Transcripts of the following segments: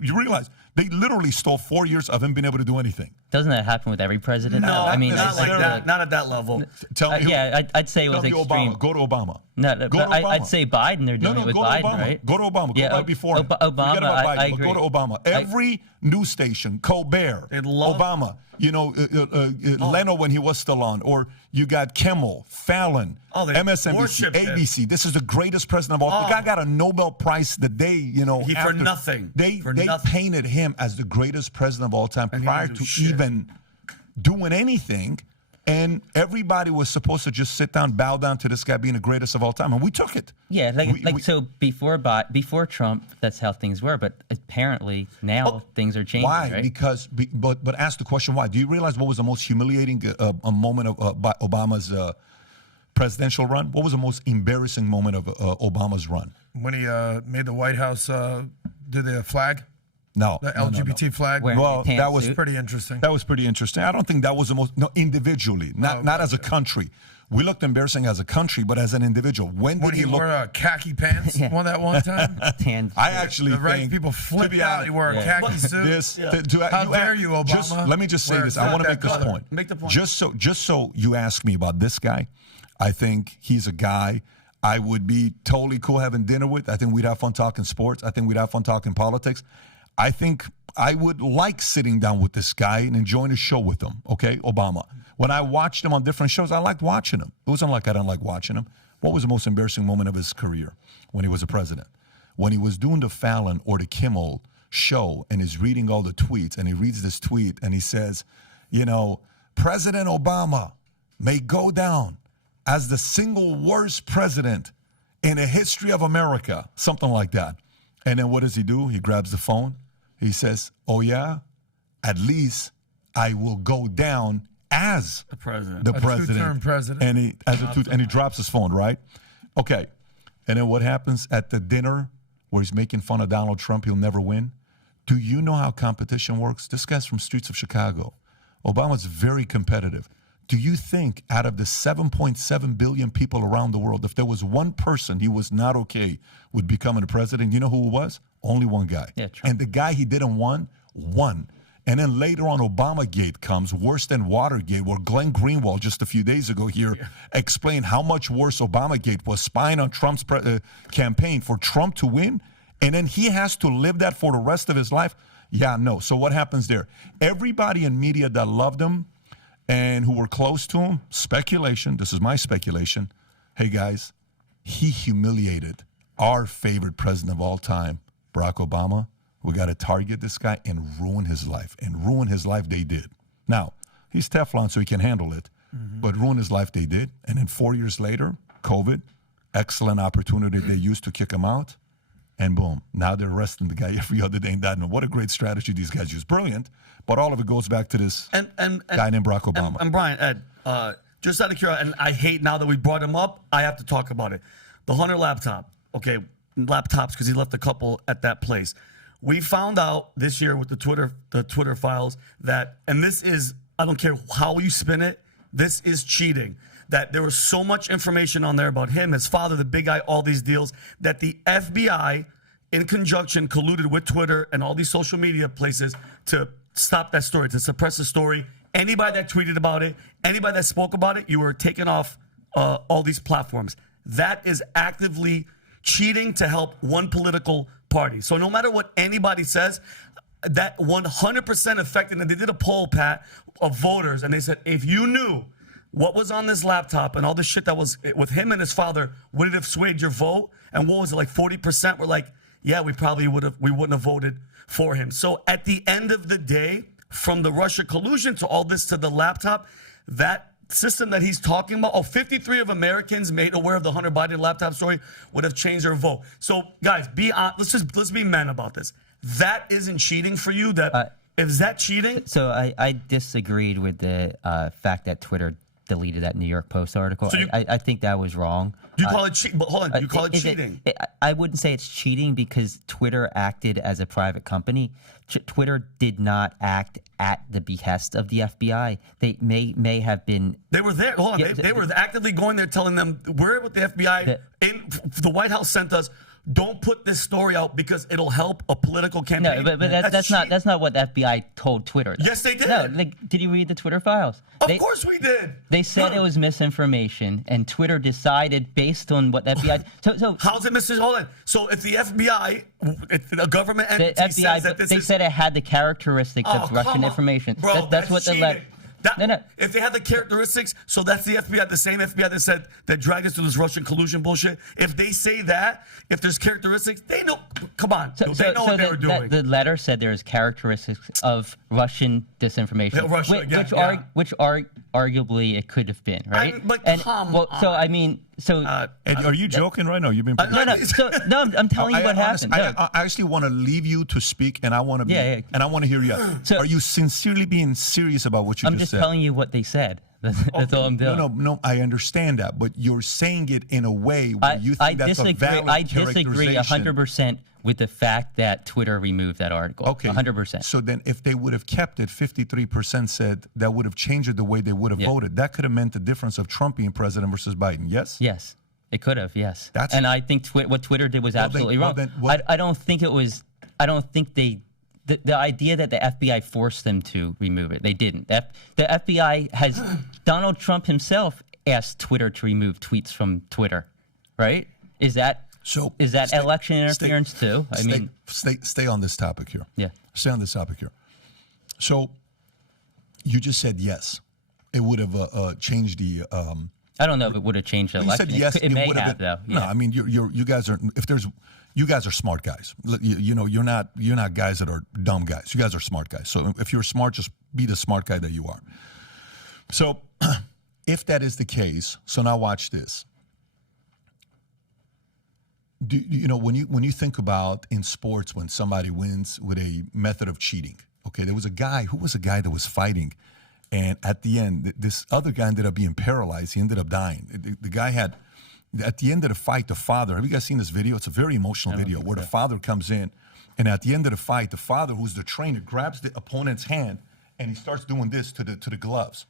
You realize they literally stole 4 years of him being able to do anything. Doesn't that happen with every president? No, I mean, not like that. Not at that level. Tell me, I'd say it was extreme. Obama. Go to Obama. No, Go to Obama. I'd say Biden. They're doing it with go to Biden, Obama. right? Go to Obama. Go back before him. Obama. Forget about Biden, I but agree. go to Obama. Every news station, Colbert, Obama. You know, Leno when he was still on, or you got Kimmel, Fallon, MSNBC, ABC. This is the greatest president of all. The guy got a Nobel Prize the day, you know, for nothing. They painted him as the greatest president of all time prior to even doing anything. And everybody was supposed to just sit down, bow down to this guy being the greatest of all time, and we took it. Yeah, so before Trump, that's how things were. But apparently now things are changing. Why? Right? Because, but ask the question why. Do you realize what was the most humiliating a moment of Obama's presidential run? What was the most embarrassing moment of Obama's run? When he made the White House do the flag. No. The LGBT flag? Well, that was pretty interesting. That was pretty interesting. I don't think that was the most, individually, not as a country. We looked embarrassing as a country, but as an individual. When he wore khaki pants one time? I actually think. Right people flipped out. He wore a khaki suit. How dare you, Obama? Let me just say this. I want to make this point. Make the point. Just so you ask me about this guy, I think he's a guy I would be totally cool having dinner with. I think we'd have fun talking sports. I think we'd have fun talking politics. I think I would like sitting down with this guy and enjoying a show with him, okay, Obama. When I watched him on different shows, I liked watching him. It wasn't like I didn't like watching him. What was the most embarrassing moment of his career when he was a president? When he was doing the Fallon or the Kimmel show and is reading all the tweets, and he reads this tweet and he says, you know, President Obama may go down as the single worst president in the history of America, something like that. And then what does he do? He grabs the phone. He says, oh, yeah, at least I will go down as the president. Two-term president. And he drops his phone, right? Okay. And then what happens at the dinner where he's making fun of Donald Trump? He'll never win. Do you know how competition works? This guy's from streets of Chicago. Obama's very competitive. Do you think out of the 7.7 billion people around the world, if there was one person he was not okay with becoming a president, you know who it was? Only one guy. Yeah, Trump. And the guy he didn't won, won. And then later on, Obamagate comes, worse than Watergate, where Glenn Greenwald just a few days ago here explained how much worse Obamagate was, spying on Trump's campaign for Trump to win. And then he has to live that for the rest of his life. Yeah, no. So what happens there? Everybody in media that loved him and who were close to him, speculation, this is my speculation. Hey, guys, he humiliated our favorite president of all time, Barack Obama. We got to target this guy and ruin his life. And ruin his life they did. Now, he's Teflon, so he can handle it. But ruin his life they did. And then 4 years later, COVID, excellent opportunity they used to kick him out. And boom, now they're arresting the guy every other day. And what a great strategy these guys use. Brilliant. But all of it goes back to this guy named Barack Obama. And Brian, Ed, just out of curiosity, and I hate now that we brought him up, I have to talk about it. The Hunter laptop, okay, laptops, because he left a couple at that place. We found out this year with the Twitter files that, and this is, I don't care how you spin it, this is cheating. That there was so much information on there about him, his father, the big guy, all these deals, that the FBI, in conjunction, colluded with Twitter and all these social media places to stop that story, to suppress the story. Anybody that tweeted about it, anybody that spoke about it, you were taken off all these platforms. That is actively cheating to help one political party. So no matter what anybody says, that 100% affected. And they did a poll, Pat, of voters, and they said, if you knew what was on this laptop and all the shit that was with him and his father, would it have swayed your vote? And what was it, like 40% were like, yeah, we wouldn't have voted for him. So at the end of the day, from the Russia collusion to all this to the laptop, that system that he's talking about, 53 of Americans made aware of the Hunter Biden laptop story would have changed their vote. So guys, let's be men about this. That isn't cheating for you. Is that cheating? So I disagreed with the fact that Twitter deleted that New York Post article. So I think that was wrong. You call it cheating? But hold on, you call it cheating? I wouldn't say it's cheating because Twitter acted as a private company. Twitter did not act at the behest of the FBI. They may have been. They were there. Hold on. They were actively going there telling them, we're with the FBI. The White House sent us. don't put this story out because it'll help a political campaign. No, but that's not what the FBI told Twitter. Though. Yes, they did. No, did you read the Twitter files? Of course we did. They said it was misinformation, and Twitter decided based on what the FBI. So how's it misinformation? Hold on. So if the FBI, if the government entity the FBI, says that this they is, said it had the characteristics of Russian information. Bro, That's what the letter. No. If they had the characteristics, so that's the FBI, the same FBI that said that dragged us to this Russian collusion bullshit. If they say that, if there's characteristics, they know. Come on, they know what they were doing. The letter said there's characteristics of Russian disinformation, which arguably it could have been, right? Come on. So I mean, Ed, are you joking right now? You've been. No. I'm telling you what happened. I actually want to leave you to speak, and I want to. And I want to hear you. So, are you sincerely being serious about what you just said? I'm just telling you what they said. That's all I'm doing. No, I understand that, but you're saying it in a way where you think that's a valid I disagree 100% with the fact that Twitter removed that article. Okay. 100%. So then if they would have kept it, 53% said that would have changed the way they would have voted. That could have meant the difference of Trump being president versus Biden, yes? Yes, it could have, yes. And I think what Twitter did was absolutely wrong. I don't think it was, I don't think they... The idea that the FBI forced them to remove it, they didn't. The FBI has, Donald Trump himself asked Twitter to remove tweets from Twitter, right? Is that election interference too? Stay on this topic here. Yeah. Stay on this topic here. So you just said yes. It would have changed the. I don't know if it would have changed the election. You said yes. It may have though. Yeah. No, I mean you guys are. If there's. You guys are smart guys. You know, you're not guys that are dumb guys. You guys are smart guys. So if you're smart, just be the smart guy that you are. So if that is the case, so now watch this. When you think about in sports when somebody wins with a method of cheating, okay, there was a guy that was fighting, and at the end, this other guy ended up being paralyzed. He ended up dying. The guy had. At the end of the fight, the father, have you guys seen this video? It's a very emotional video where the father comes in, and at the end of the fight, the father, who's the trainer, grabs the opponent's hand, and he starts doing this to the gloves.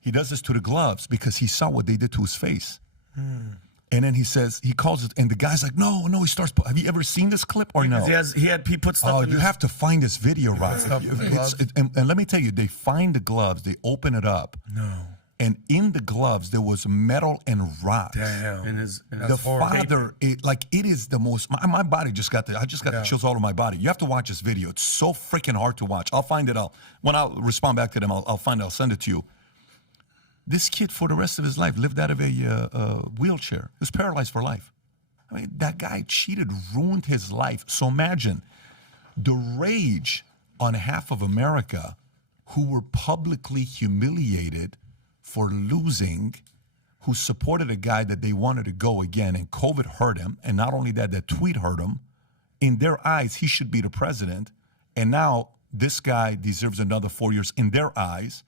He does this to the gloves because he saw what they did to his face. And then he calls it, and the guy's like, no, he starts, have you ever seen this clip or no? He put stuff in you have to find this video, Rob. And let me tell you, they find the gloves, they open it up. No. And in the gloves, there was metal and rocks. Damn. The father, it is the most, my body just got the chills all over my body. You have to watch this video. It's so freaking hard to watch. I'll find it out. When I'll respond back to them, I'll send it to you. This kid, for the rest of his life, lived out of a wheelchair. He was paralyzed for life. I mean, that guy cheated, ruined his life. So imagine the rage on half of America who were publicly humiliated for losing, who supported a guy that they wanted to go again, and COVID hurt him. And not only that tweet hurt him. In their eyes, he should be the president. And now this guy deserves another 4 years in their eyes.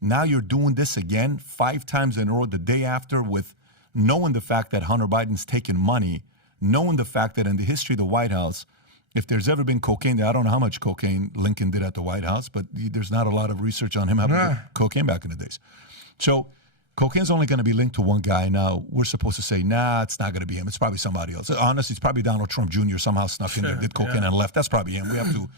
Now you're doing this again 5 times in a row the day after, with knowing the fact that Hunter Biden's taking money, knowing the fact that in the history of the White House, if there's ever been cocaine, I don't know how much cocaine Lincoln did at the White House, but there's not a lot of research on him having cocaine back in the days. So cocaine's only going to be linked to one guy. Now, we're supposed to say, nah, it's not going to be him. It's probably somebody else. Honestly, it's probably Donald Trump Jr. somehow snuck in there, did cocaine and left. That's probably him. We have to.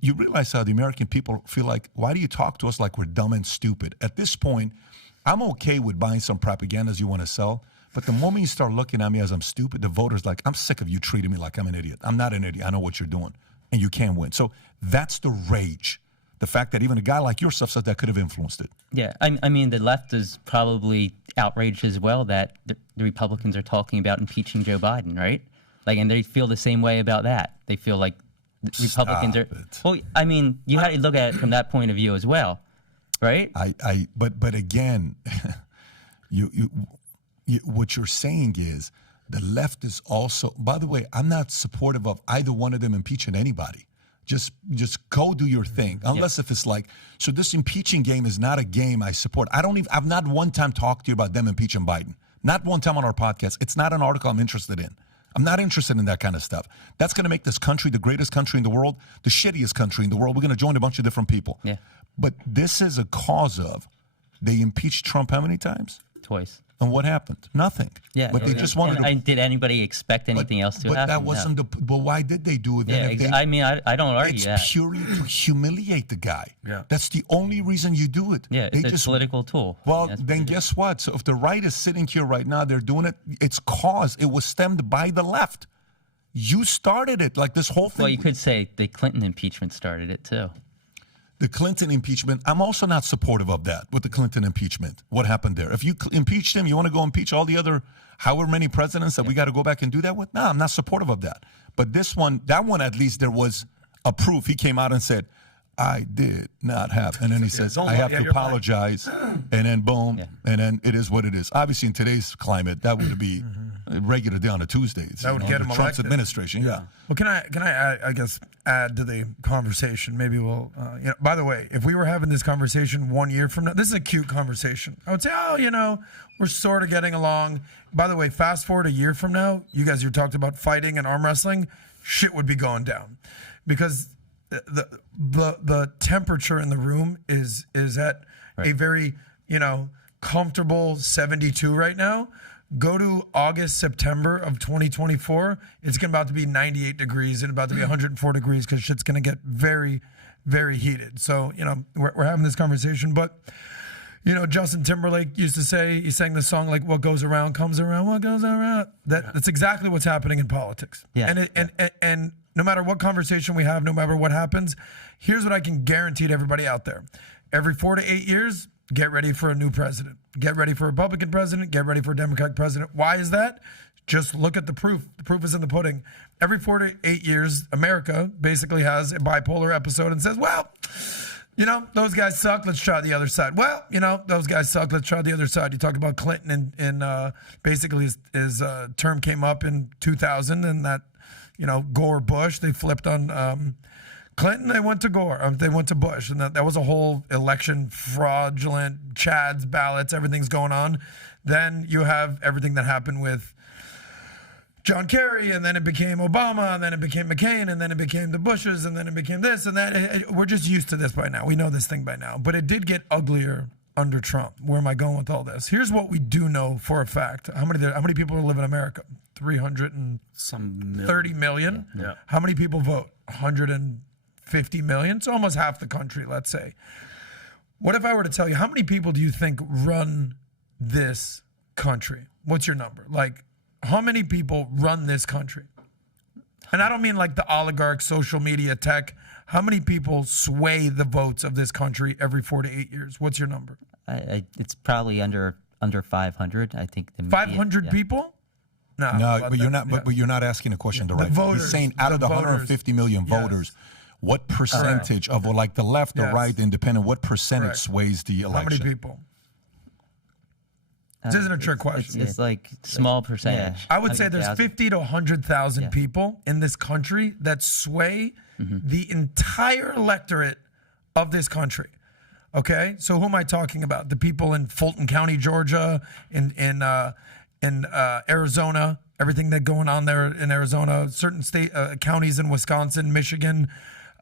You realize how the American people feel like, why do you talk to us like we're dumb and stupid? At this point, I'm okay with buying some propagandas you want to sell, but the moment you start looking at me as I'm stupid, the voters like, I'm sick of you treating me like I'm an idiot. I'm not an idiot. I know what you're doing, and you can't win. So that's the rage. The fact that even a guy like yourself said that could have influenced it. Yeah, I mean, the left is probably outraged as well that the Republicans are talking about impeaching Joe Biden, right? And they feel the same way about that. They feel like the Republicans are. Well, I mean, you had to look at it from that point of view as well, right? But again, what you're saying is the left is also. By the way, I'm not supportive of either one of them impeaching anybody. Just go do your thing. Unless if it's like, so this impeaching game is not a game I support. I've not one time talked to you about them impeaching Biden. Not one time on our podcast. It's not an article I'm interested in. I'm not interested in that kind of stuff. That's going to make this country the greatest country in the world, the shittiest country in the world. We're going to join a bunch of different people. Yeah. But this is a cause of, they impeached Trump how many times? Twice. And what happened? Nothing. Yeah, but they just wanted to. Did anybody expect anything else to happen? But that wasn't but why did they do it then? Yeah, I don't argue that. It's purely to humiliate the guy. Yeah. That's the only reason you do it. Yeah, it's a political tool. Well, then guess what? So if the right is sitting here right now, they're doing it, it's cause. It was stemmed by the left. You started it, like this whole thing. Well, you could say the Clinton impeachment started it too. The Clinton impeachment, I'm also not supportive of that with the Clinton impeachment. What happened there? If you impeached him, you want to go impeach all the other however many presidents that we got to go back and do that with? No, I'm not supportive of that. But this one, that one at least there was a proof. He came out and said, I did not have. And then he says, I have to apologize. And then boom. Yeah. And then it is what it is. Obviously, in today's climate, that would be a regular day on a Tuesday. That would get him Trump's elected. Administration, yeah. Well, can I guess, add to the conversation? Maybe we'll, by the way, if we were having this conversation 1 year from now, this is a cute conversation. I would say, we're sort of getting along. By the way, fast forward a year from now, you guys, you talked about fighting and arm wrestling, shit would be going down. Because the temperature in the room is at a very, comfortable 72 right now. Go to August, September of 2024. It's about to be 98 degrees and about to be 104 degrees because shit's going to get very, very heated. So, we're having this conversation. But, Justin Timberlake used to say, he sang the song like, what goes around comes around, what goes around. That's exactly what's happening in politics. Yeah. And no matter what conversation we have, no matter what happens, here's what I can guarantee to everybody out there. Every 4 to 8 years, get ready for a new president. Get ready for a Republican president. Get ready for a Democratic president. Why is that? Just look at the proof. The proof is in the pudding. Every 4 to 8 years, America basically has a bipolar episode and says, well, those guys suck. Let's try the other side. Well, those guys suck. Let's try the other side. You talk about Clinton and basically his term came up in 2000 and that, Gore, Bush, they flipped on Clinton, they went to Gore. They went to Bush. And that was a whole election fraudulent, Chad's ballots, everything's going on. Then you have everything that happened with John Kerry, and then it became Obama, and then it became McCain, and then it became the Bushes, and then it became this and that. We're just used to this by now. We know this thing by now. But it did get uglier under Trump. Where am I going with all this? Here's what we do know for a fact. How many people live in America? 330 million. Yeah. How many people vote? 150 million. It's almost half the country, let's say. What if I were to tell you, how many people do you think run this country? What's your number? Like, how many people run this country? And I don't mean like the oligarchs, social media, tech. How many people sway the votes of this country every 4 to 8 years? What's your number? It's probably under 500. I think. 500 people? No, but you're not. But you're not asking a question the right way. He's saying out of the 150 million voters, what percentage of like the left, the right, the independent, what percentage sways the election? How many people? This isn't a trick question. It's like small percentage. I would say there's 50 to 100,000 people in this country that sway the entire electorate of this country. Okay, so who am I talking about? The people in Fulton County, Georgia, in Arizona, everything that's going on there in Arizona, certain state counties in Wisconsin, Michigan,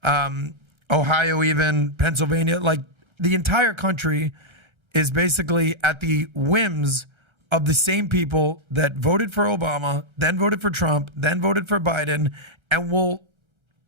Ohio, even Pennsylvania. Like the entire country is basically at the whims of the same people that voted for Obama, then voted for Trump, then voted for Biden, and will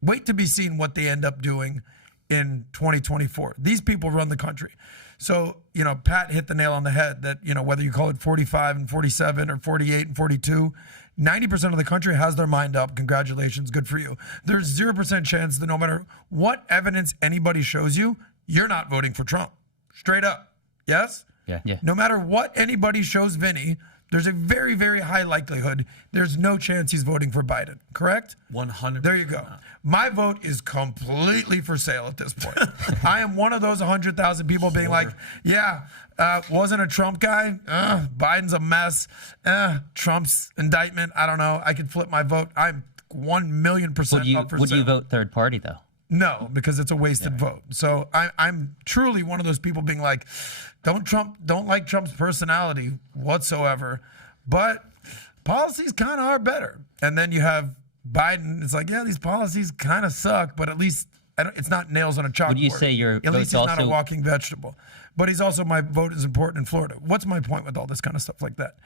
wait to be seen what they end up doing in 2024. These people run the country. So, Pat hit the nail on the head that, whether you call it 45 and 47 or 48 and 42, 90% of the country has their mind up. Congratulations. Good for you. There's 0% chance that no matter what evidence anybody shows you, you're not voting for Trump. Straight up. Yes? Yeah. No matter what anybody shows Vinny, there's a very, very high likelihood there's no chance he's voting for Biden. Correct? 100%. There you go. My vote is completely for sale at this point. I am one of those 100,000 people being like, wasn't a Trump guy. Biden's a mess. Trump's indictment. I don't know. I could flip my vote. I'm 1,000,000% up for sale. Would you vote third party, though? No, because it's a wasted vote. So I'm truly one of those people being like, don't like Trump's personality whatsoever, but policies kind of are better. And then you have Biden. It's like, these policies kind of suck, but at least it's not nails on a chalkboard. Would you say your at least vote's he's not a also- walking vegetable? But he's also, my vote is important in Florida. What's my point with all this kind of stuff like that?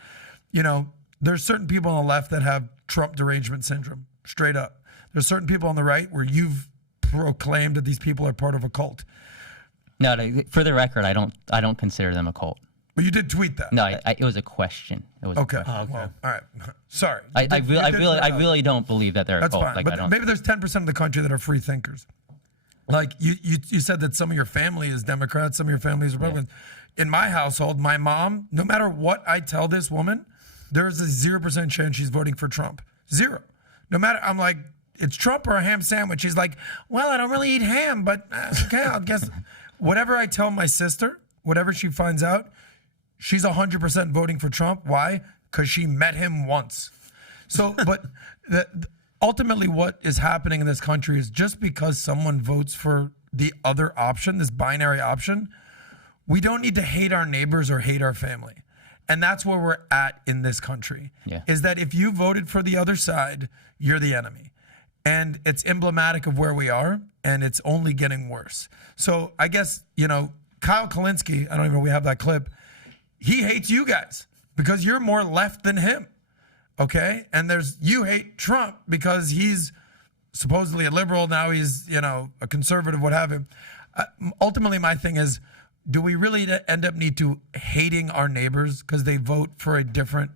You know, there's certain people on the left that have Trump derangement syndrome, straight up. There's certain people on the right where you've proclaimed that these people are part of a cult. No, for the record, I don't consider them a cult. But you did tweet that. No, it was a question. It was okay. Oh, okay. Well, all right. Sorry. I really don't believe that they're That's a cult. fine. Like, But maybe there's 10% of the country that are free thinkers. Like you said that some of your family is Democrats, some of your family is Republican. Yeah. In my household, my mom, no matter what I tell this woman, there's a 0% chance she's voting for Trump. Zero. No matter, I'm like, it's Trump or a ham sandwich. She's like, well, I don't really eat ham, but okay, I'll guess. Whatever I tell my sister, whatever she finds out, she's 100% voting for Trump. Why? Because she met him once. So, but ultimately what is happening in this country is just because someone votes for the other option, this binary option, we don't need to hate our neighbors or hate our family. And that's where we're at in this country, is that if you voted for the other side, you're the enemy. And it's emblematic of where we are, and it's only getting worse. So I guess, you know, Kyle Kalinske, I don't even know if we have that clip, he hates you guys because you're more left than him, okay? And you hate Trump because he's supposedly a liberal, now he's, you know, a conservative, what have you. Ultimately, my thing is, do we really end up need to hating our neighbors because they vote for a different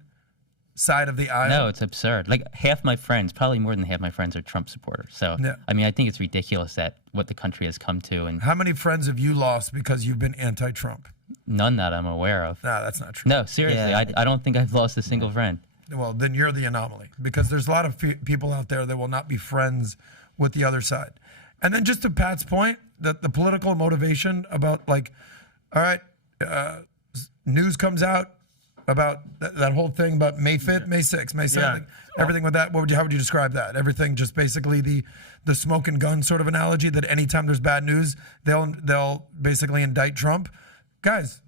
side of the aisle? No, it's absurd. Like half my friends, probably more than half my friends, are Trump supporters. So, I mean, I think it's ridiculous that what the country has come to. And how many friends have you lost because you've been anti-Trump? None that I'm aware of. No, that's not true. No, seriously, I don't think I've lost a single friend. Well, then you're the anomaly because there's a lot of people out there that will not be friends with the other side. And then just to Pat's point, that the political motivation about like, all right, news comes out about that whole thing about May 5th, May 6th, May 7th, everything with that. How would you describe that? Everything just basically the smoke and gun sort of analogy that anytime there's bad news, they'll basically indict Trump. Guys,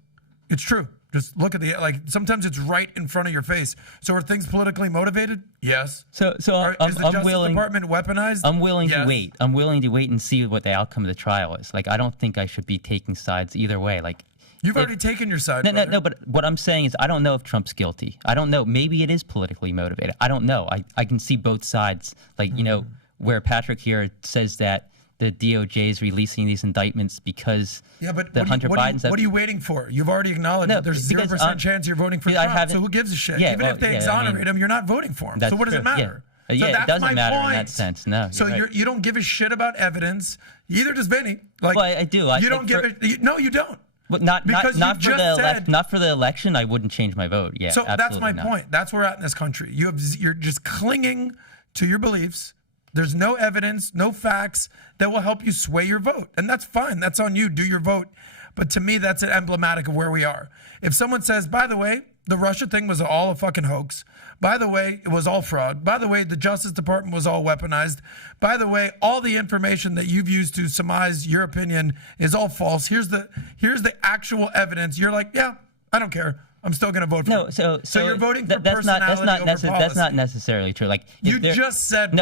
it's true. Just look at sometimes it's right in front of your face. So are things politically motivated? Yes. So is the Justice Department weaponized? I'm willing to wait. I'm willing to wait and see what the outcome of the trial is. Like, I don't think I should be taking sides either way. Like, you've already taken your side. No, but what I'm saying is I don't know if Trump's guilty. I don't know. Maybe it is politically motivated. I don't know. I can see both sides. Like, you know, where Patrick here says that the DOJ is releasing these indictments because Hunter Biden's... What are you waiting for? You've already acknowledged that there's 0% chance you're voting for Trump, so who gives a shit? Even if they exonerate him, you're not voting for him. So what does it matter? So it doesn't matter in that sense, no. So you don't give a shit about evidence. Either does Vinny. Like, well, I do. You don't give a... No, you don't. But not for the election, I wouldn't change my vote. Yeah, so that's my point. That's where we're at in this country. You're just clinging to your beliefs. There's no evidence, no facts that will help you sway your vote. And that's fine. That's on you. Do your vote. But to me, that's emblematic of where we are. If someone says, by the way, the Russia thing was all a fucking hoax. By the way, it was all fraud. By the way, the Justice Department was all weaponized. By the way, all the information that you've used to surmise your opinion is all false. Here's the actual evidence. You're like, yeah, I don't care. I'm still going to vote for him. So you're voting for personality over policy. That's not necessarily true. Like you just said,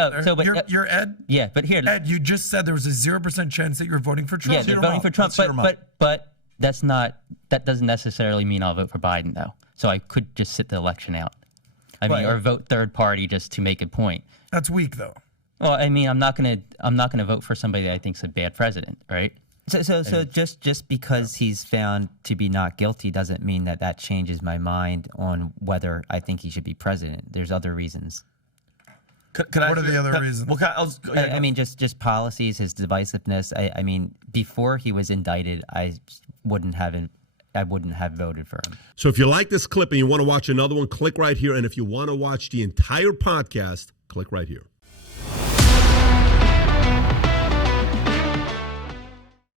you're Ed. Yeah, but here, Ed, you just said there was a 0% chance that you're voting for Trump. Yeah, they're voting for Trump, but that doesn't necessarily mean I'll vote for Biden though. So I could just sit the election out. I mean, or vote third party just to make a point. That's weak though. Well, I mean, I'm not gonna vote for somebody that I think's a bad president, right? So just because he's found to be not guilty doesn't mean that changes my mind on whether I think he should be president. There's other reasons. What are the other reasons? I mean, just policies, his divisiveness. I mean, before he was indicted, I wouldn't have voted for him. So if you like this clip and you want to watch another one, click right here. And if you want to watch the entire podcast, click right here.